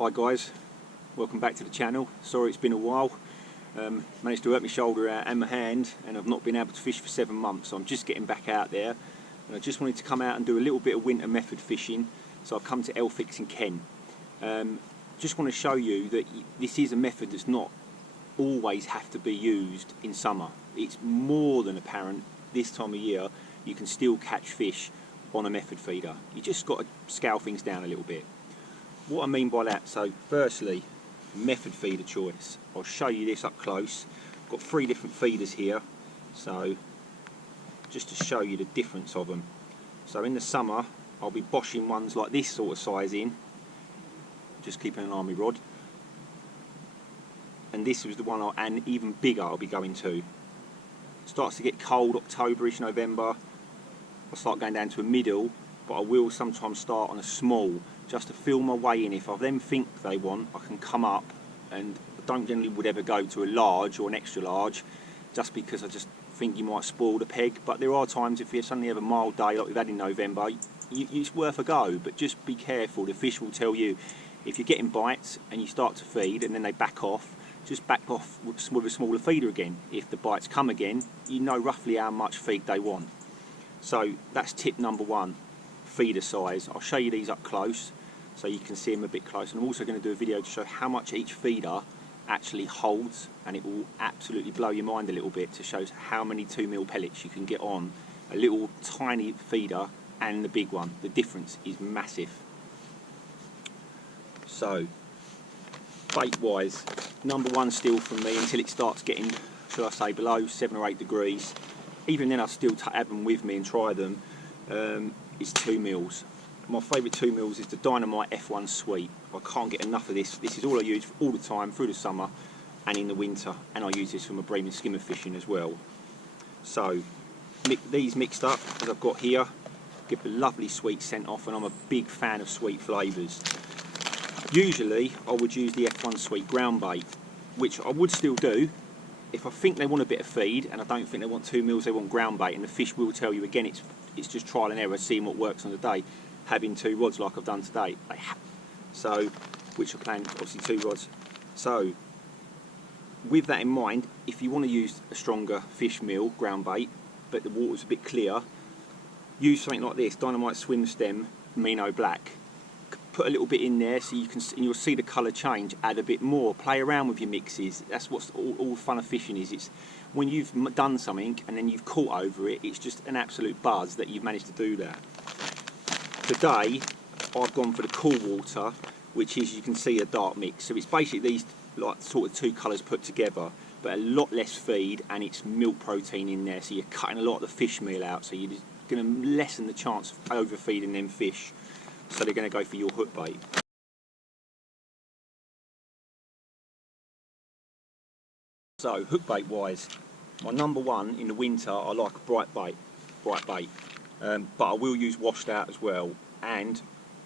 Hi guys, welcome back to the channel. Sorry it's been a while. Managed to hurt my shoulder out and my hand, and I've not been able to fish for 7 months, so I'm just getting back out there. And I just wanted to come out and do a little bit of winter method fishing, so I've come to Elphicks in Kent. Just want to show you that this is a method that's not always have to be used in summer. It's more than apparent this time of year you can still catch fish on a method feeder. You just got to scale things down a little bit. What I mean by that, so firstly, method feeder choice. I'll show you this up close. I've got 3 different feeders here, so just to show you the difference of them. So in the summer I'll be boshing ones like this sort of size in, just keeping an army rod, and this was the one, and even bigger I'll be going to. It starts to get cold, October-ish, November, I'll start going down to a middle, but I will sometimes start on a small, just to feel my way in. If I then think they want, I can come up, and I don't generally would ever go to a large or an extra large, just because I just think you might spoil the peg. But there are times, if you suddenly have a mild day like we've had in November, it's worth a go, but just be careful. The fish will tell you if you're getting bites and you start to feed and then they back off, just back off with a smaller feeder again. If the bites come again, you know roughly how much feed they want. So that's tip number 1, feeder size. I'll show you these up close so you can see them a bit closer, and I'm also going to do a video to show how much each feeder actually holds, and it will absolutely blow your mind a little bit to show how many 2mm pellets you can get on a little tiny feeder and the big one. The difference is massive. So bait wise, number 1 still from me until it starts getting, shall I say, below 7 or 8 degrees. Even then I'll still have them with me and try them. Is 2mm. My favourite 2mm is the Dynamite F1 Sweet. I can't get enough of this. This is all I use all the time through the summer and in the winter, and I use this for my bream and skimmer fishing as well. So these mixed up as I've got here give a lovely sweet scent off, and I'm a big fan of sweet flavours. Usually I would use the F1 Sweet ground bait, which I would still do if I think they want a bit of feed and I don't think they want 2mm, they want ground bait, and the fish will tell you again it's just trial and error, seeing what works on the day, having 2 rods like I've done today. So, which I plan obviously 2 rods. So with that in mind, if you want to use a stronger fish meal ground bait but the water's a bit clear, use something like this, Dynamite Swim Stem Mino Black. Put a little bit in there so you can, and you'll see the colour change. Add a bit more, play around with your mixes. That's what's all fun of fishing is. It's when you've done something and then you've caught over it, it's just an absolute buzz that you've managed to do that. Today I've gone for the cool water, which is, you can see, a dark mix. So it's basically these like sort of 2 colours put together, but a lot less feed, and it's milk protein in there, so you're cutting a lot of the fish meal out, so you're going to lessen the chance of overfeeding them fish. So they're going to go for your hook bait. So hook bait wise, my number 1 in the winter, I like a bright bait, but I will use washed out as well, and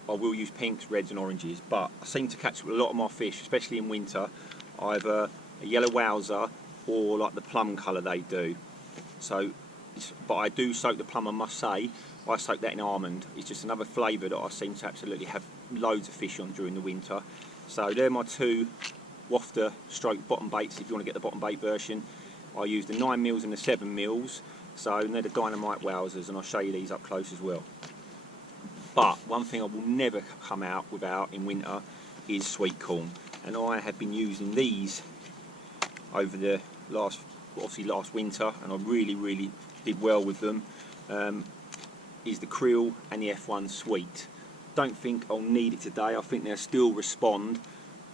I will use pinks, reds and oranges, but I seem to catch a lot of my fish, especially in winter, either a yellow wowser or like the plum colour they do. So, but I do soak the plum, I must say. I soak that in almond. It's just another flavour that I seem to absolutely have loads of fish on during the winter. So they're my 2 wafter stroke bottom baits if you want to get the bottom bait version. I use the 9mm and the 7mm, so they're the Dynamite Wowsers, and I'll show you these up close as well. But one thing I will never come out without in winter is sweet corn, and I have been using these over the last winter, and I really did well with them. Is the krill and the F1 Sweet. Don't think I'll need it today. I think they'll still respond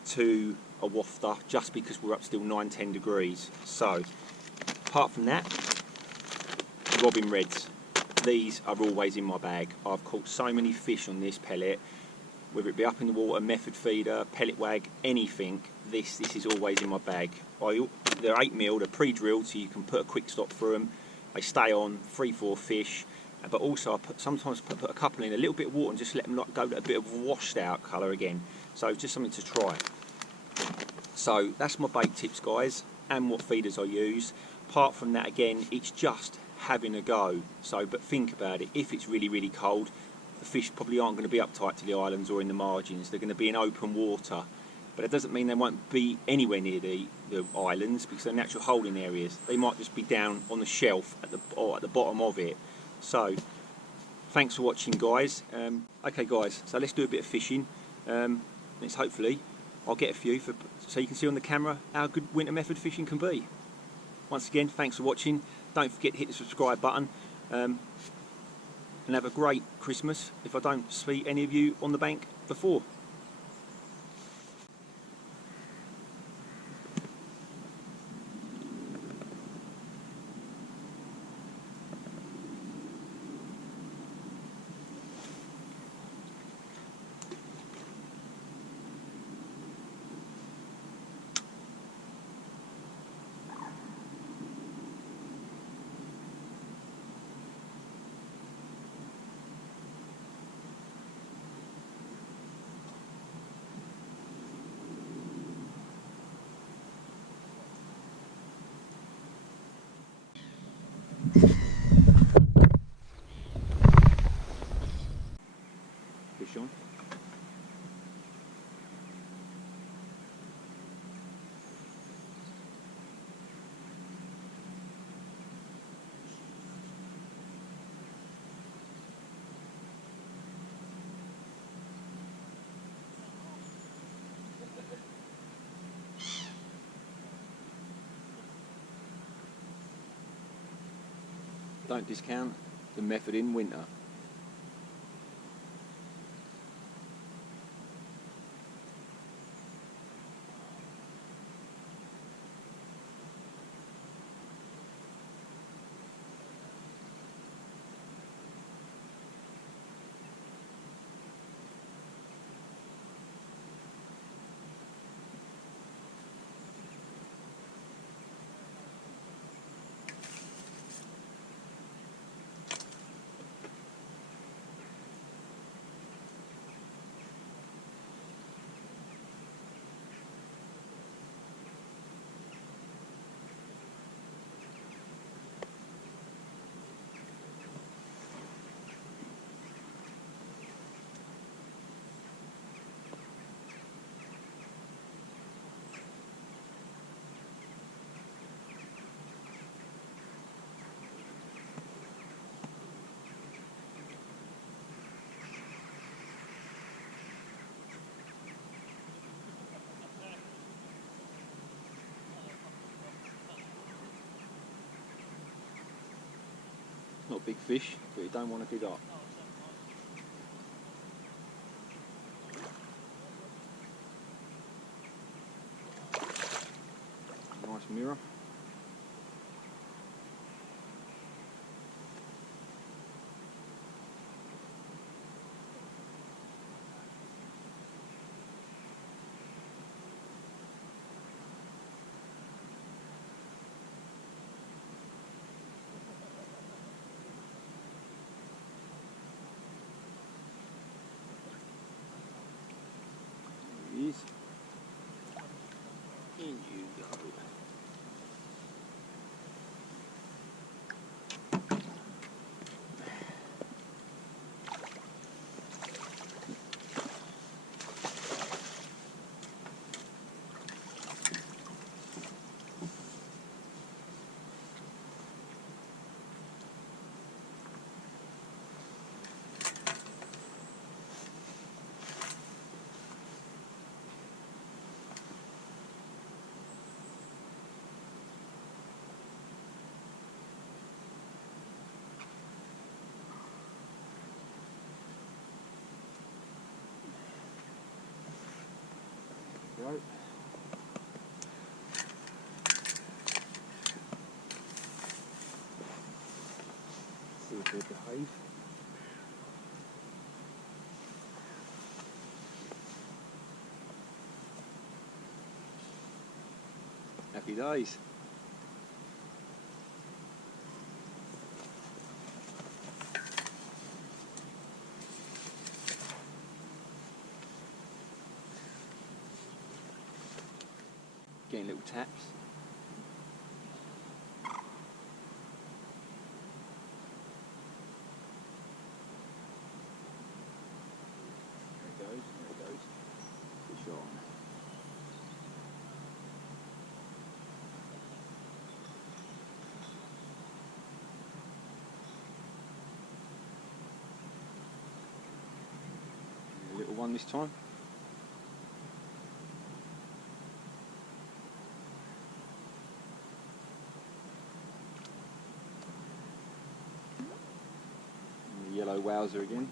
to a wafter just because we're up still 9-10 degrees. So apart from that, Robin Reds. These are always in my bag. I've caught so many fish on this pellet, whether it be up in the water, method feeder, pellet wag, anything. This is always in my bag. They're 8mm, they're pre-drilled, so you can put a quick stop through them. They stay on 3-4 fish. But also I sometimes put a couple in a little bit of water and just let them go a bit of washed out colour again. So just something to try. So that's my bait tips, guys, and what feeders I use. Apart from that, again, it's just having a go. So, but think about it. If it's really cold, the fish probably aren't going to be up tight to the islands or in the margins. They're going to be in open water. But it doesn't mean they won't be anywhere near the islands, because they're natural holding areas. They might just be down on the shelf at the bottom of it. So, thanks for watching, guys. Okay, guys, so let's do a bit of fishing. Let's hopefully I'll get a few so you can see on the camera how good winter method fishing can be. Once again, thanks for watching. Don't forget to hit the subscribe button. And have a great Christmas if I don't see any of you on the bank before. Fish on. Don't discount the method in winter. Not a big fish, but you don't want to dig up. Nice mirror. In you go. Right. See if they behave. Happy days. Getting little taps. one this time. And the yellow wowser again.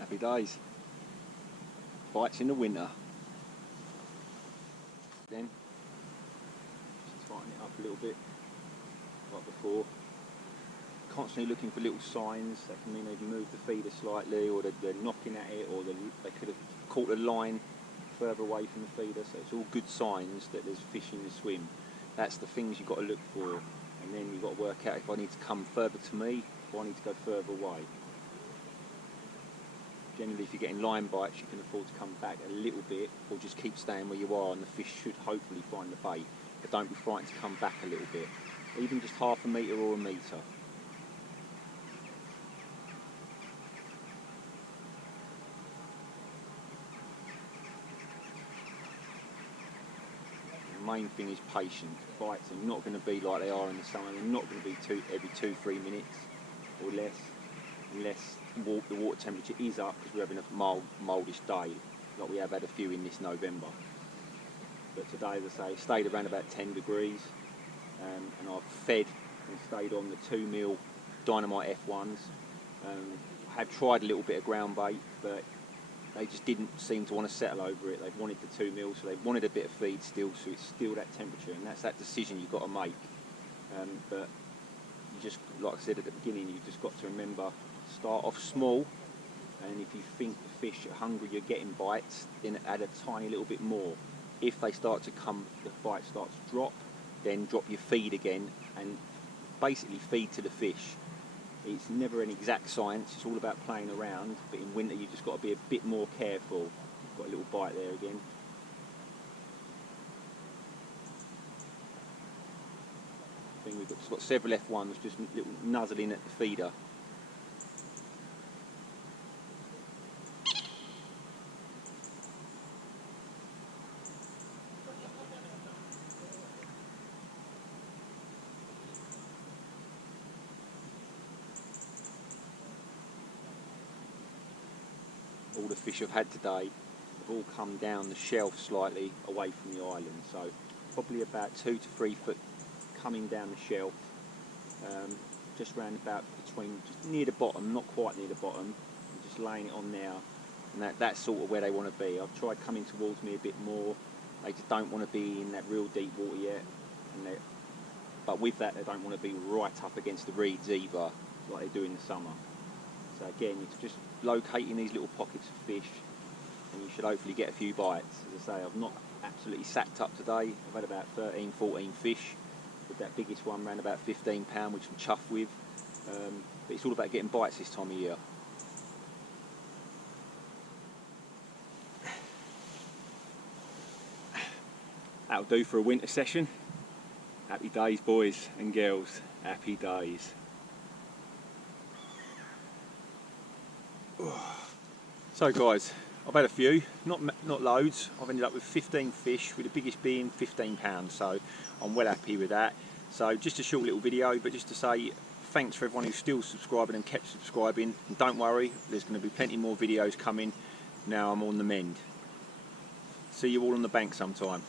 Happy days. Bites in the winter. Then just tighten it up a little bit, like before. Constantly looking for little signs. That can mean they've moved the feeder slightly, or they're knocking at it, or they could have caught the line further away from the feeder. So it's all good signs that there's fish in the swim. That's the things you've got to look for, and then you've got to work out if I need to come further to me or I need to go further away. Generally, if you're getting line bites, you can afford to come back a little bit, or just keep staying where you are, and the fish should hopefully find the bait. But don't be frightened to come back a little bit, even just half a metre or a metre. The main thing is patience. Bites are not going to be like they are in the summer. They're not going to be every 2-3 minutes or less, unless the water temperature is up, because we're having a mouldish day, like we have had a few in this November. But today, as I say, it stayed around about 10 degrees, and I've fed and stayed on the 2mm Dynamite F1s. I have tried a little bit of ground bait, but they just didn't seem to want to settle over it. They wanted the 2mm, so they wanted a bit of feed still, so it's still that temperature, and that's that decision you've got to make. But you just, like I said at the beginning, you've just got to remember, start off small, and if you think the fish are hungry, you're getting bites, then add a tiny little bit more. If they start to come, the bite starts to drop, then drop your feed again, and basically feed to the fish. It's never an exact science, it's all about playing around, but in winter you've just got to be a bit more careful. Got a little bite there again. I think we've got several F1s just little nuzzling at the feeder. All the fish I've had today have all come down the shelf slightly away from the island, so probably about 2 to 3 foot coming down the shelf, just round about between, just near the bottom, not quite near the bottom, and just laying it on there, and that's sort of where they want to be. I've tried coming towards me a bit more. They just don't want to be in that real deep water yet, but with that they don't want to be right up against the reeds either, like they do in the summer. So again, it's just locating these little pockets of fish, and you should hopefully get a few bites. As I say, I've not absolutely sacked up today. I've had about 13, 14 fish, with that biggest one around about 15 pound, which I'm chuffed with. But it's all about getting bites this time of year. That'll do for a winter session. Happy days, boys and girls. Happy days. So guys, I've had a few, not loads. I've ended up with 15 fish, with the biggest being 15 pounds, so I'm well happy with that. So just a short little video, but just to say thanks for everyone who's still subscribing and kept subscribing, and don't worry, there's going to be plenty more videos coming now I'm on the mend. See you all on the bank sometime.